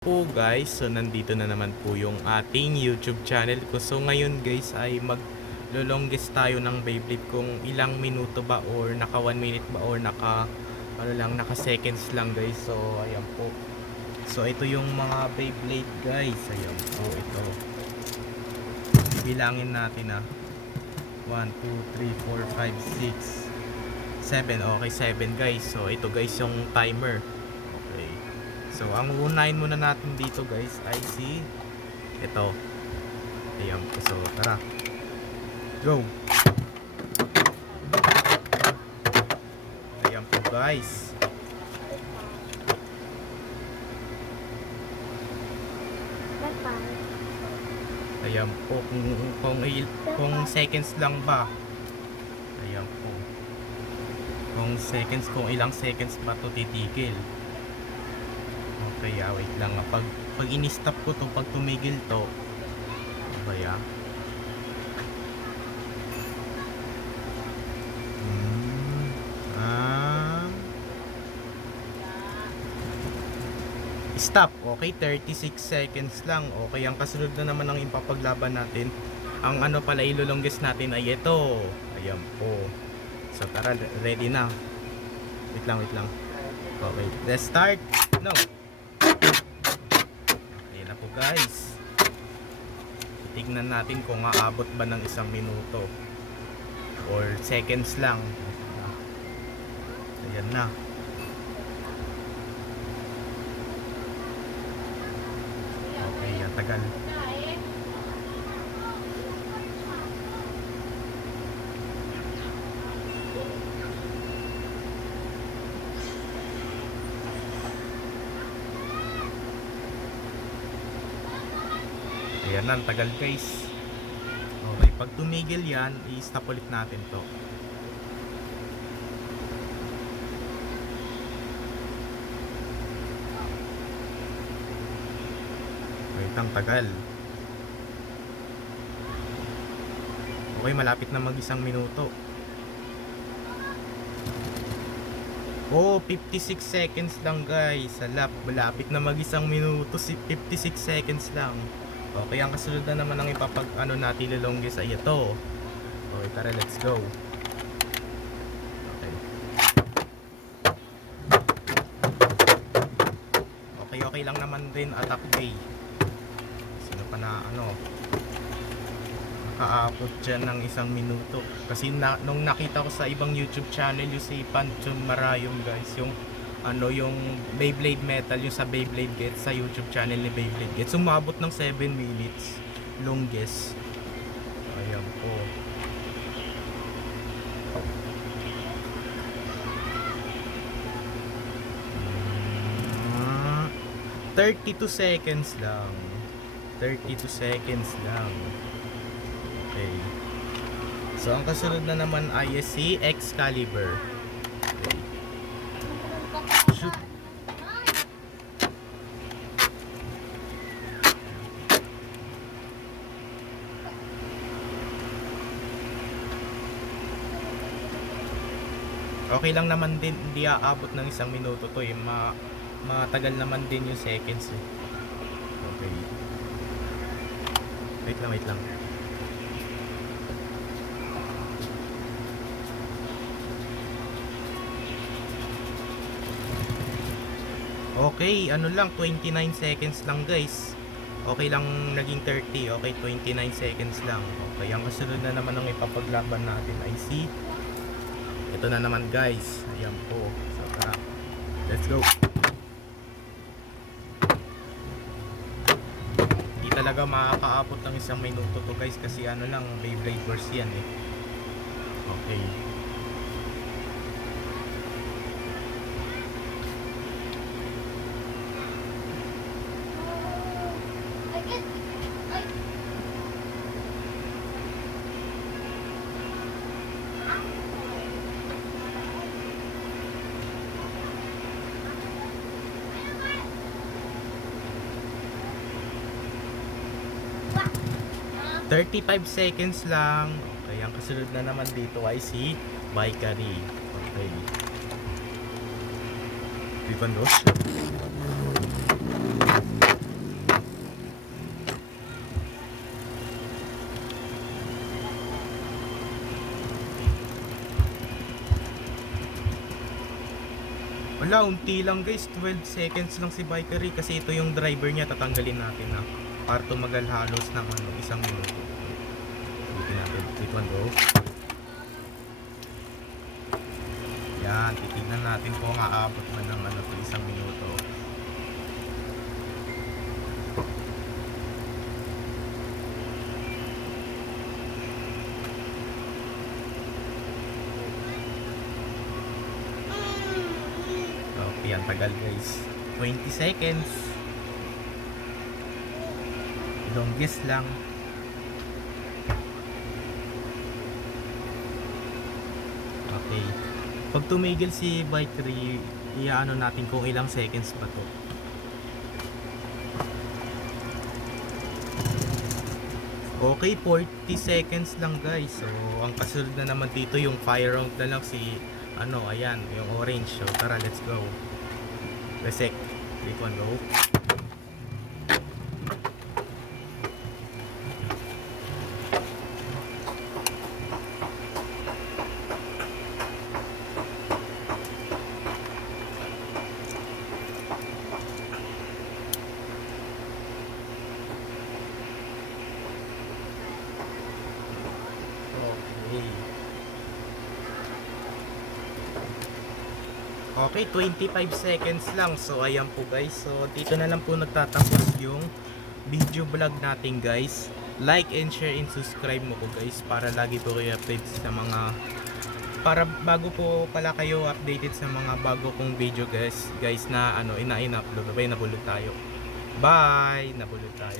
Po guys, so nandito na naman po yung ating YouTube channel ko. So ngayon guys ay maglolongest tayo ng Beyblade kung ilang minuto ba or naka 1 minute ba or naka seconds lang guys. So ayan po. So ito yung mga Beyblade guys. Ayan po ito. Bilangin natin 1, 2, 3, 4, 5, 6, 7. Okay, 7 guys. So ito guys yung timer. So, ang unahin muna natin dito guys ay ito. Ayan po. So, tara. Go! Ayan po guys. Ayan po. Kung seconds lang ba. Ayan po. Kung ilang seconds ba ito titigil. Kaya wait lang pag in-stop ko to, pag tumigil to kaya stop. Okay, 36 seconds lang. Okay, ang kasunod na naman ang ipapaglaban natin, ang ano pala ilolongest natin ay ito. Ayan po. So tara, ready na. Wait lang. Okay, let's start. No. Po guys, tignan natin kung aabot ba ng 1 minuto or seconds lang. Ayan na. Okay, ang tagal. Ayan na, ang tagal guys. Okay, pag tumigil yan, i-stop ulit natin to. Wait, ang tagal. Okay, malapit na mag 1 minuto. Oh, 56 seconds lang guys. Malapit na mag 1 minuto, 56 seconds lang. Okay, ang kasunod na naman ang natin lilongges ay ito. Okay, tara, let's go. Okay lang naman din attack day. Sino pa na nakaabot dyan ng 1 minuto. Kasi nung nakita ko sa ibang YouTube channel yung si Panchon Marayom guys, yung Beyblade Metal, yung sa Beyblade Gets, sa YouTube channel ni Beyblade Gets, sumabot ng 7 minutes longest. Ayan po. Ah, 32 seconds lang. 32 seconds lang. Okay. So ang kasunod na naman ay si Excalibur. Okay. Shoot. Okay lang naman din, hindi aabot ng 1 minuto to eh. Matagal naman din yung seconds eh. Okay. Wait lang. Okay, 29 seconds lang guys. Okay lang naging 30. Okay, 29 seconds lang. Okay, ang kasunod na naman ang ipapaglaban natin ay ito na naman guys. Ayan po. So tara, let's go. Hindi talaga makakaabot ng 1 minuto to guys, kasi lang Beyblade Wars yan eh. Okay. "35 seconds lang." Okay, ang kasunod na naman dito ay si Baikari. Okay. Ribbon Rush. Hala, unti lang guys, 12 seconds lang si Bikery kasi ito yung driver niya, tatanggalin natin na para tumagal halos ng isang minuto. Ulitin natin, wait one go. Yan, titignan natin kung aabot man ng isang minuto. Okay, ang tagal guys. 20 seconds. Longest lang. Okay. Pag tumigil si Bikery, iaano natin kung ilang seconds pa to. Okay, 40 seconds lang guys. So, ang kasunod na naman dito yung fire round na lang si ayan, yung orange. So, tara, let's go. Resect. Click one, go. Okay, 25 seconds lang. So, ayan po guys. So, dito na lang po nagtatapos yung video vlog natin guys. Like and share and subscribe mo po guys para lagi po kayo updated sa mga bago po pala kayo updated sa mga bago kong video guys na ina-upload. Nabulog tayo. Bye! Nabulog tayo.